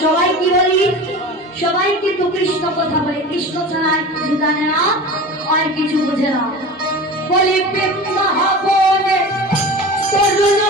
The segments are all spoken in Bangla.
সবাই কি বলি? সবাই কিন্তু কৃষ্ণ কথা বলে? কৃষ্ণ ছাড়া কিছু জানে না আর কিছু বোঝে না। বলে প্রেম তরুণতা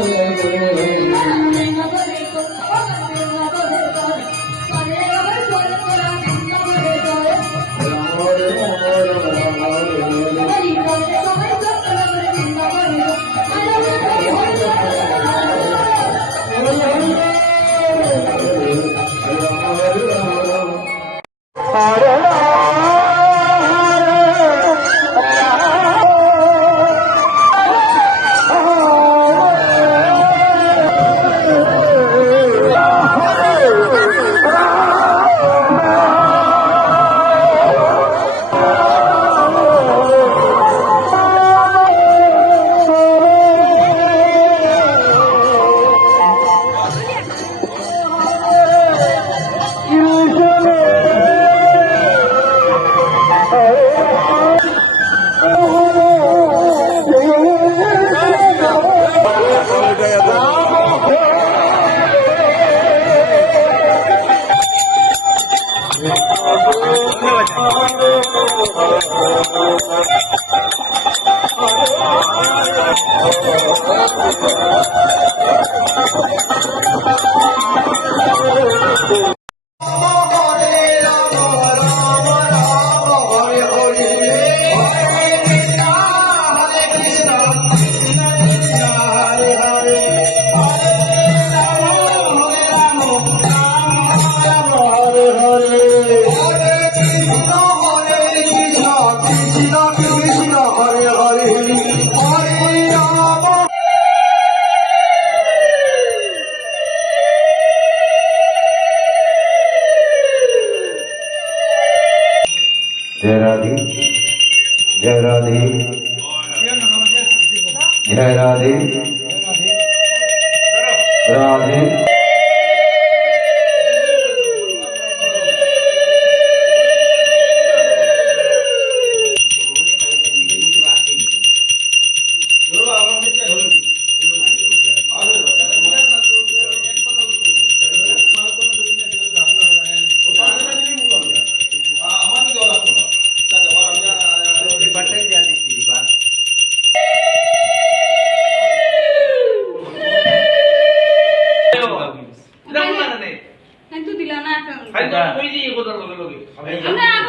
হরে রাম Thank you. जय राधे। जय राधे। जय राधे। राधे। এখন আচ্ছা কই দিয়ে কোথার লগে লগে আমরা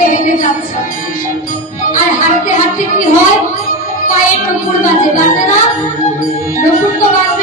হেঁটে হেঁটে যাচ্ছ। আর হাঁটতে হাঁটতে কি হয়? পায়ের নকুর বাজে বাজে না? নকুর তো বাজে।